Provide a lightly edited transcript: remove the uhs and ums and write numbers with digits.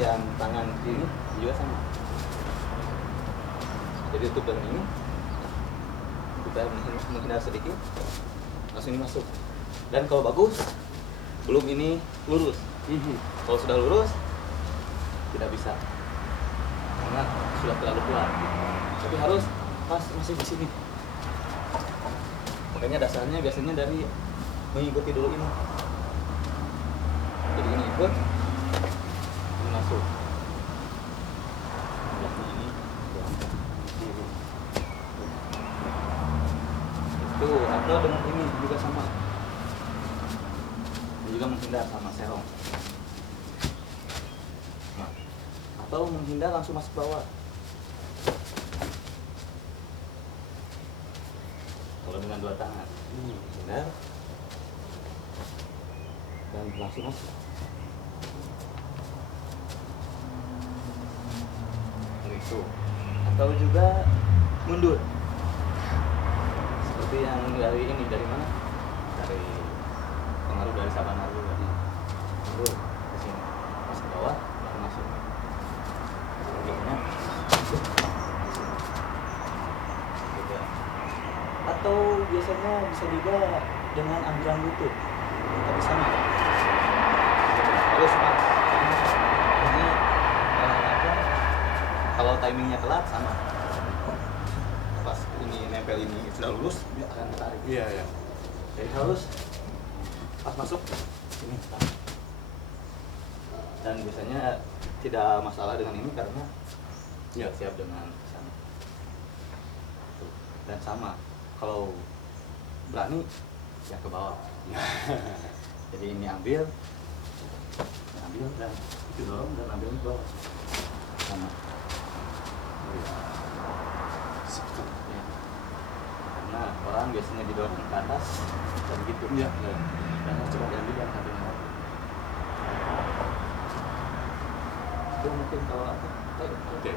yang tangan kiri juga sama. Jadi tutup dengan ini, kita menghindar sedikit, langsung ini masuk. Dan kalau bagus, belum ini lurus. Kalau sudah lurus, tidak bisa, karena sudah terlalu kuat. Tapi harus pas masih di sini. Makanya dasarnya biasanya dari mengikuti dulu ini. Jadi ini ikut, ini masuk. Ini itu atau dengan ini juga sama. Ini juga menghindar sama serong. Nah, atau menghindar langsung masuk bawah. Kalau dengan dua tangan, menghindar dan langsung masuk. Itu. Atau juga mundur. Seperti yang dari ini, dari mana? Dari pengaruh dari sabana dulu. Mundur ke sini, masuk ke bawah, lalu masuk. Selanjutnya atau biasanya bisa juga dengan ambilan lutut, tapi sama. Terus pas ini kalau timingnya telat sama. Pas ini nempel ini sudah lurus, dia akan tarik. Iya. Jadi harus pas masuk ini. Dan biasanya tidak masalah dengan ini karena siap dengan sana. Dan sama, kalau berani ya ke bawah. Jadi ini ambil dan itu dorong dan ambil ke bawah. Sama. Ya. Karena orang biasanya didorong ke atas dan gitu. Dan coba diambil yang sampai bawah. Itu mungkin kalau apa? Oke.